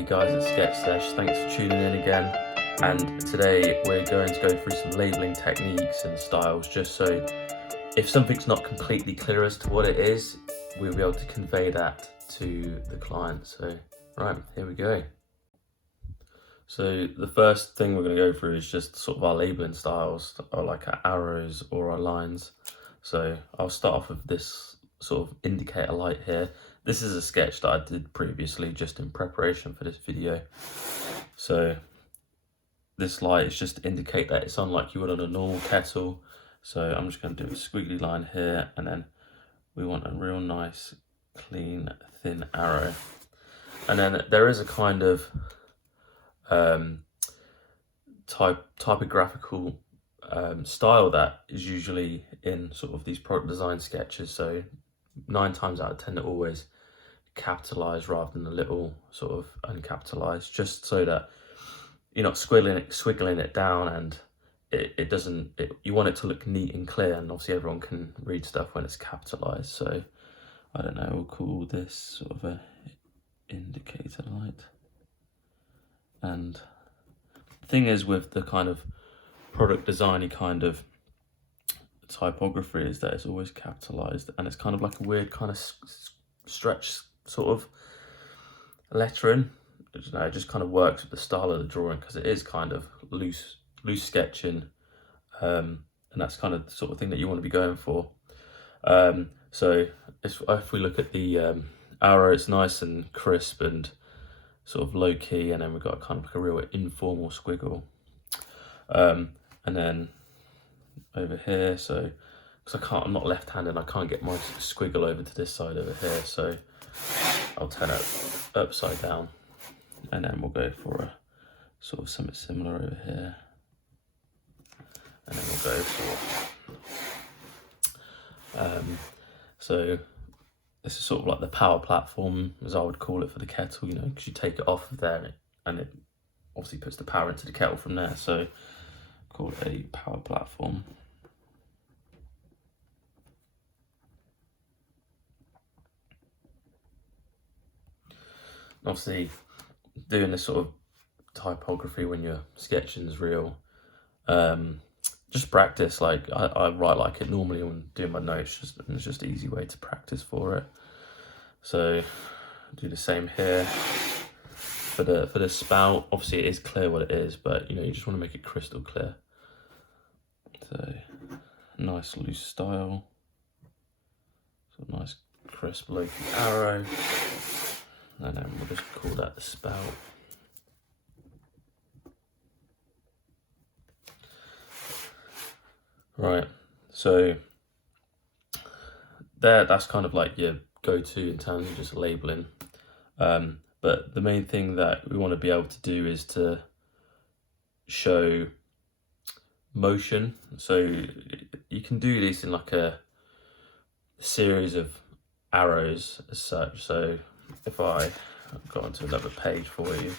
Hey guys, it's Sketch Thanks for tuning in again. And today we're going to go through some labeling techniques and styles, just so if something's not completely clear as to what it is, we'll be able to convey that to the client. So, right, here we go. So the first thing we're going to go through is just sort of our labeling styles, or like our arrows or our lines. So I'll start off with this sort of indicator light here. This is a sketch that I did previously just in preparation for this video. So this light is just to indicate that it's on like you would on a normal kettle. So I'm just going to do a squiggly line here, and then we want a real nice, clean, thin arrow. And then there is a kind of typographical style that is usually in sort of these product design sketches. So 9 times out of 10 they're always capitalized rather than a little sort of uncapitalized, just so that you're not squiggling it down, and it doesn't, you want it to look neat and clear, and obviously everyone can read stuff when it's capitalized. So I don't know, we'll call this sort of a indicator light. And the thing is with the kind of product designy kind of typography is that it's always capitalized, and it's kind of like a weird kind of stretch sort of lettering. You know, it just kind of works with the style of the drawing because it is kind of loose sketching, and that's kind of the sort of thing that you want to be going for. So if we look at the arrow, it's nice and crisp and sort of low key, and then we've got kind of like a real informal squiggle. And then over here, so because I'm not left-handed, I can't get my squiggle over to this side over here, so I'll turn it upside down, and then we'll go for a sort of something similar over here, and then we'll go for so this is sort of like the power platform, as I would call it, for the kettle, you know, because you take it off of there and it obviously puts the power into the kettle from there. So call it a power platform. Obviously, doing this sort of typography when you're sketching is real. Just practice. Like I write like it normally when doing my notes, it's just an easy way to practice for it. So do the same here for the spout. Obviously, it is clear what it is, but you know, you just want to make it crystal clear. So nice loose style. So nice crisp low arrow, and then we'll just call that the spout. Right, so that's kind of like your go-to in terms of just labeling. But the main thing that we want to be able to do is to show motion. So you can do these in like a series of arrows as such. So if I go onto another page for you,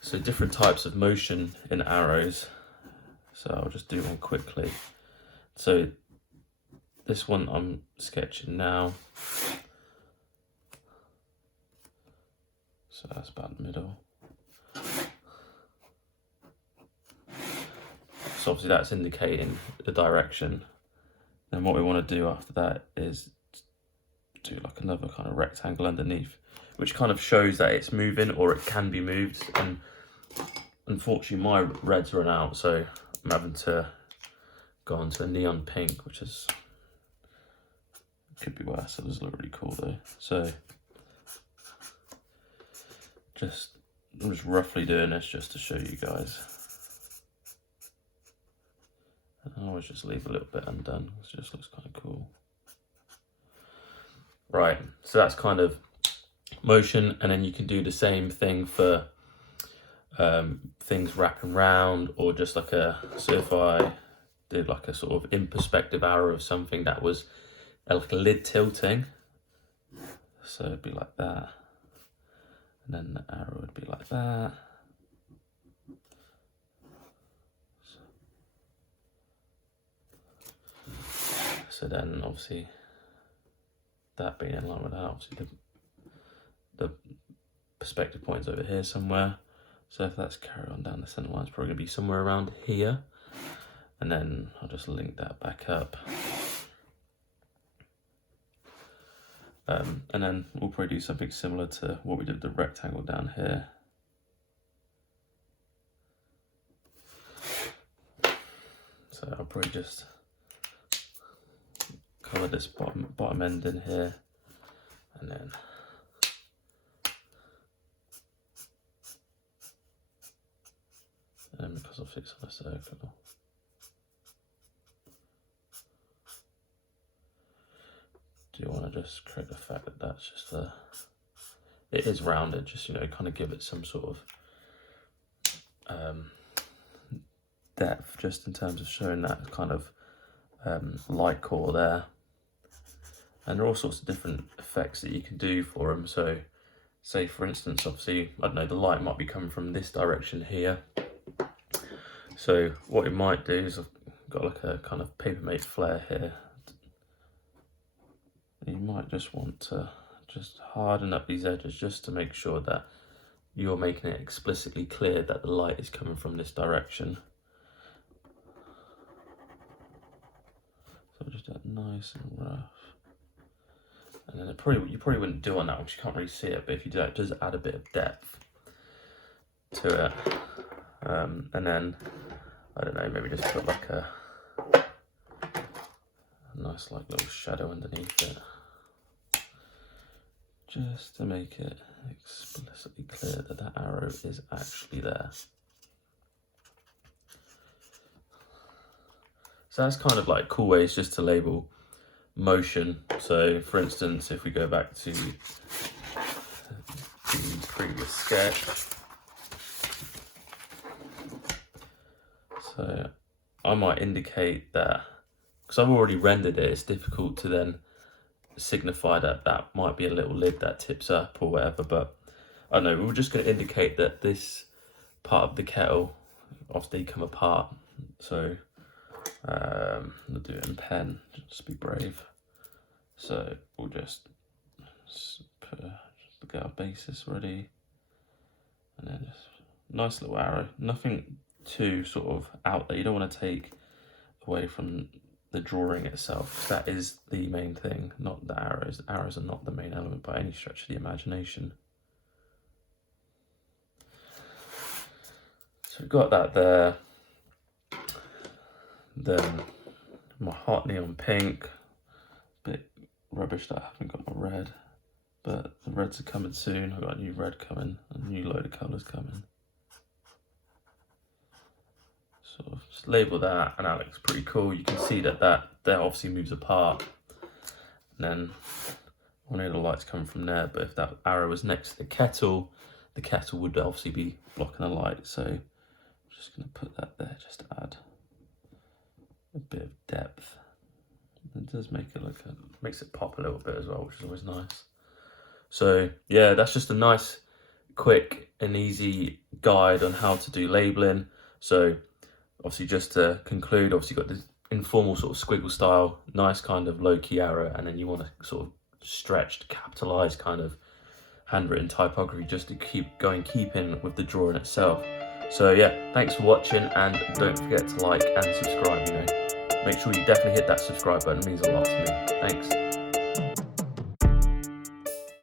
so different types of motion in arrows. So I'll just do one quickly. So this one I'm sketching now. So that's about the middle. So obviously that's indicating the direction. Then what we want to do after that is do like another kind of rectangle underneath, which kind of shows that it's moving or it can be moved. And unfortunately my red's run out, so I'm having to go on to a neon pink, which is could be worse. It does look really cool though. So I'm just roughly doing this just to show you guys. And I always just leave a little bit undone. It just looks kind of cool. Right, so that's kind of motion, and then you can do the same thing for things wrapping round, or just like so if I did like a sort of in perspective arrow of something that was like a lid tilting, so it'd be like that, and then the arrow would be like that. So then obviously that being in line with that, obviously the perspective point's over here somewhere. So if that's carry on down the centre line, it's probably going to be somewhere around here. And then I'll just link that back up. And then we'll probably do something similar to what we did with the rectangle down here. So I'll probably just colour this bottom end in here, and then because I'll fix on a circle. Do you want to just create the fact that that's just it is rounded, just, you know, kind of give it some sort of depth, just in terms of showing that kind of light core there. And there are all sorts of different effects that you can do for them. So say for instance, obviously, I don't know, the light might be coming from this direction here. So what you might do is I've got like a kind of Papermate flare here. You might just want to just harden up these edges just to make sure that you're making it explicitly clear that the light is coming from this direction. So just that nice and rough. And then you probably wouldn't do on that one because you can't really see it, but if you do it, does add a bit of depth to it. And then, I don't know, maybe just put like a nice like little shadow underneath it, just to make it explicitly clear that that arrow is actually there. So that's kind of like cool ways just to label motion. So for instance, if we go back to the previous sketch, so I might indicate that, because I've already rendered it, it's difficult to then signify that that might be a little lid that tips up or whatever, but I don't know, we're just going to indicate that this part of the kettle obviously come apart. So we'll do it in pen, just be brave. So we'll just get our basis ready, and then just nice little arrow, nothing too sort of out there. You don't want to take away from the drawing itself. That is the main thing, not the arrows. The arrows are not the main element by any stretch of the imagination. So we've got that there. Then my hot neon pink, bit rubbish that I haven't got my red, but the reds are coming soon. I've got a new red coming, a new load of colours coming. So just label that, and that looks pretty cool. You can see that that obviously moves apart, and then one of the lights coming from there, but if that arrow was next to the kettle would obviously be blocking the light. So I'm just going to put that there just to add a bit of depth. It does make it look, makes it pop a little bit as well, which is always nice. So yeah, that's just a nice, quick and easy guide on how to do labeling. So obviously, just to conclude, obviously you've got this informal sort of squiggle style, nice kind of low-key arrow, and then you want to sort of stretched, capitalized kind of handwritten typography just to keep in with the drawing itself. So yeah, thanks for watching, and don't forget to like and subscribe, you know. Make sure you definitely hit that subscribe button, it means a lot to me. Thanks.